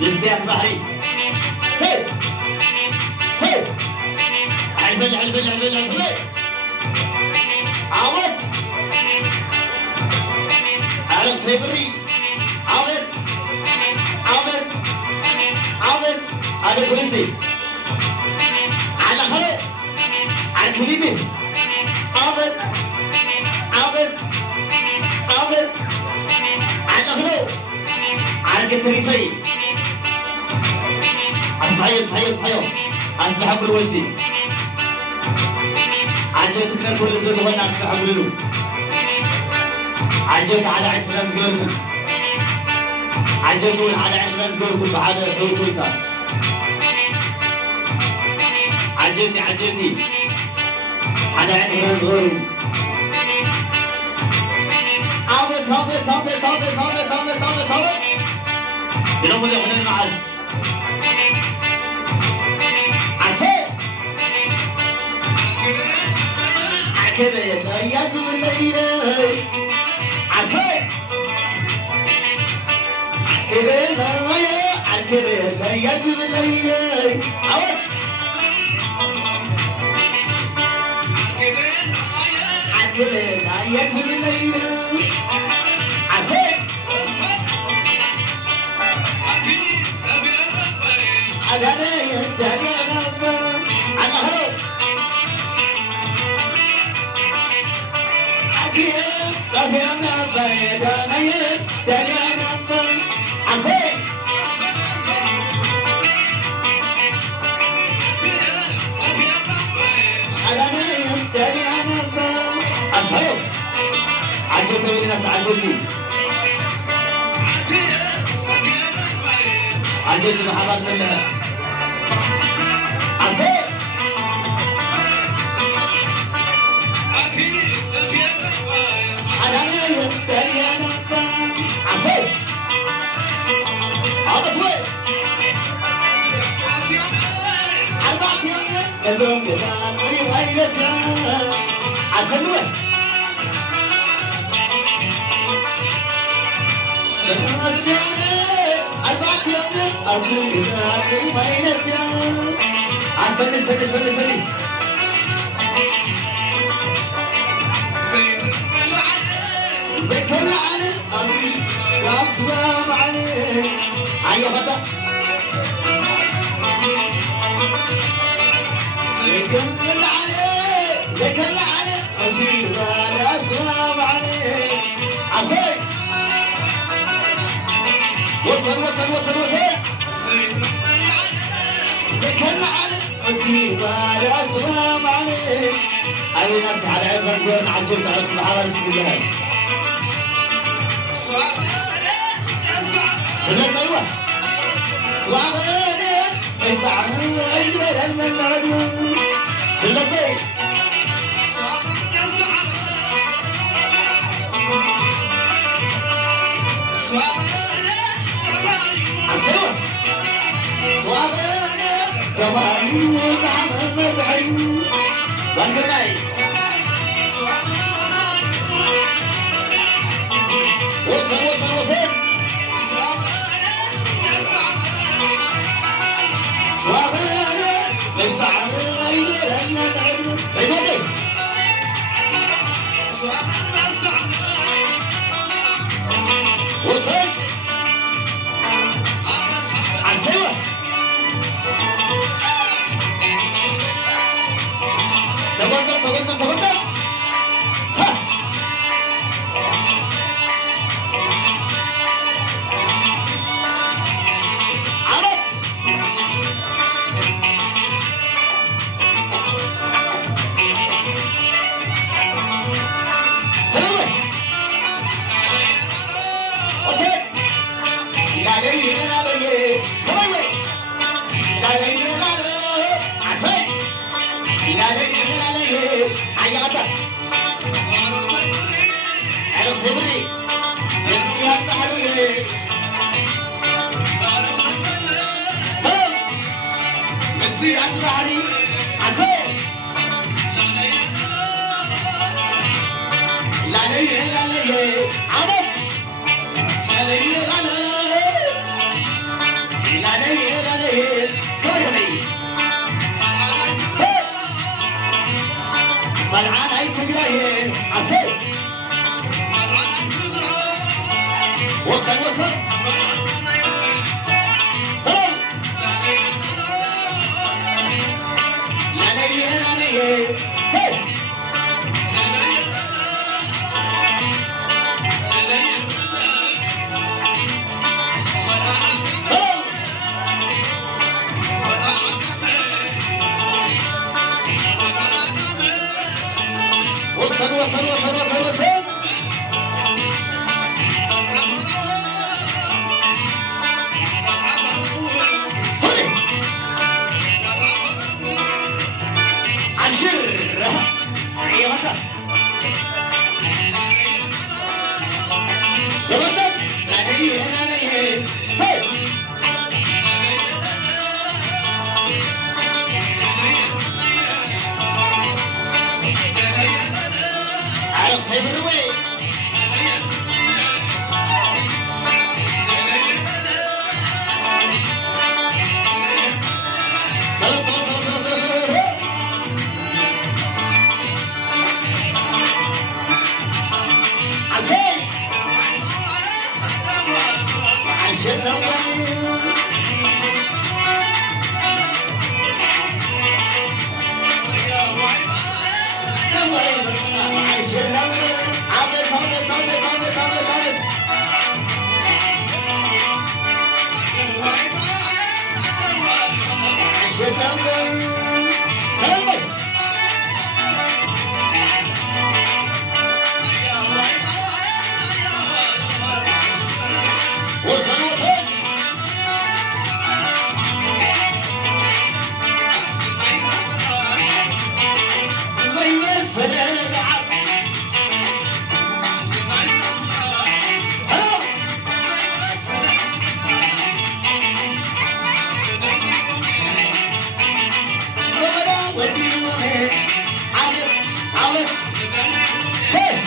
لسبيعة بحري سير سير علبل علبل علبل علبل عوض على فيبري عوض عوض عوض على بوليسي على خلو على كليبي عوض عوض عوض على خلو على كتريسي اصبحي اصبحي اصبحي اصبح بالوسي عجبتك نقول زوج وانا اصبح بالو عجبت على اعتراض زوجكم عجبتون على اعتراض زوجكم بعد حوسوتا عجبتي عجبتي على اعتراض زوجكم هابط هابط هابط هابط هابط هابط هابط هابط بنوم اللي احنا المعز كده يا زميلي عساك كده يا كده يا زميلي عوض كده يا زميلي عساك أنا هو صافي أنا بريد أنا يستني أنا عسير أنا يستني أنا أصحاب عجبتني الناس عجبتني عجبتني محبات منها عسير عسير هذا طويل 4 أيام لازم تبصري وينسى عسل وين 4 أيام أقول تبصري وينسى عسل سلي سلي سلي ذكر علي أصيل أصواب عليك هيا فتى ذكر علي ذكر علي أصيل أصواب عليك عصيك وصل وصل وصل وصل ذكر علي أصيل أصواب عليك أبي ناس على عبرك وين عجبت على الحارة بسم الله سلام ايوه صوابني استعمل ايدي لنا العلوم سلتي صوابني استعمل صوابني عسوا صوابني كمان زعم مزحي والجماعي وصل وصل وصل صابرة للصعبة يدلنا العلم سيدي صابرة للصعبة وصل عالسوا تبطل تبطل تبطل ها عرف صبري يسقيها التحرير سلام مسي أتبعني عسير لا لي لا لي عبد لا لي لا لي بلعان أي تقرأي عسل وصل وصل سلام لا نية لا نية سلام وصل وصل وصل وصل وصل صلي عشر هي مكة زبطت نادي نادي صلي عرف فيبروي صلى صلى صلى صلى صلى عسل عشان وصل وصل زي ما السلام عاد سلام ولا ودي وهي عارف عارف هي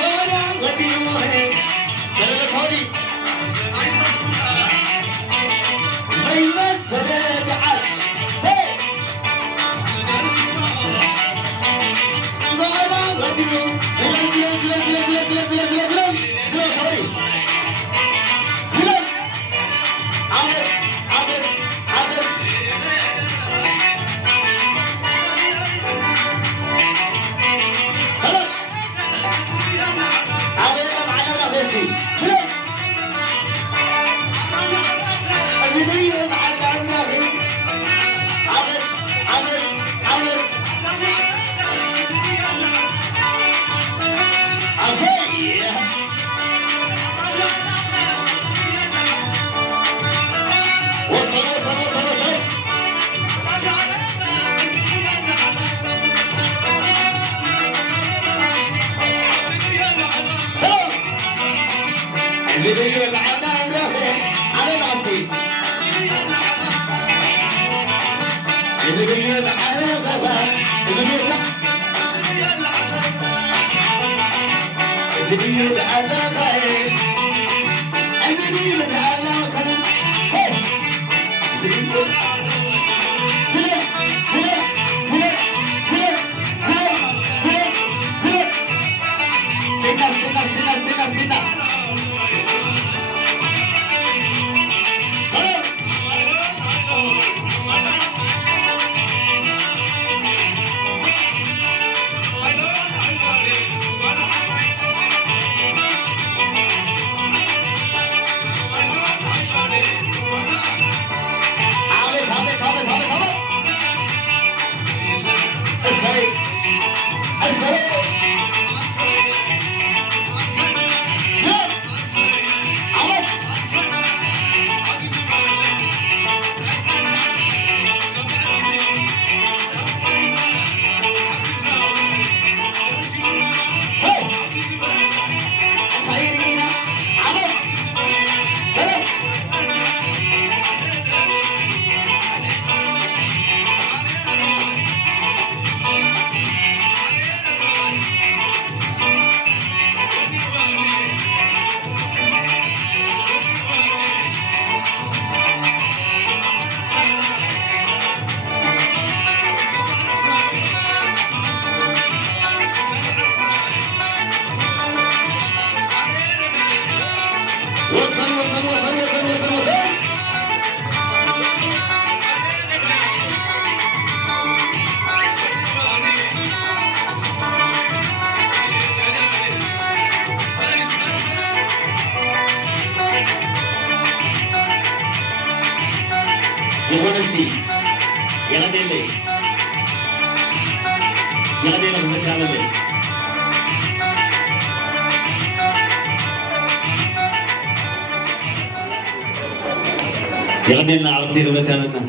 ولا ودي وهي سلام هوري زي ما السلام عاد هي ولا ودي زلم زلم زلم زلم زلم زلم زلم زلم زلم هوري زلم عارف عارف عارف خلاص عامل على نفسي خلاص أزيدية على نفسي عامل عامل عامل عصي وصل وصل وصل وصل خلاص أزيدية على نفسي على العصي أزيدية على نفسي أزيدية على غير أزيدية على غير أزيدية فلان فلان فلان فلان فلان فلان فلان استنى استنى استنى استنى استنى I know. يهون السي يلا ديلي يلا ديلي بمكان اللي يلا ديلنا على طير بمكاننا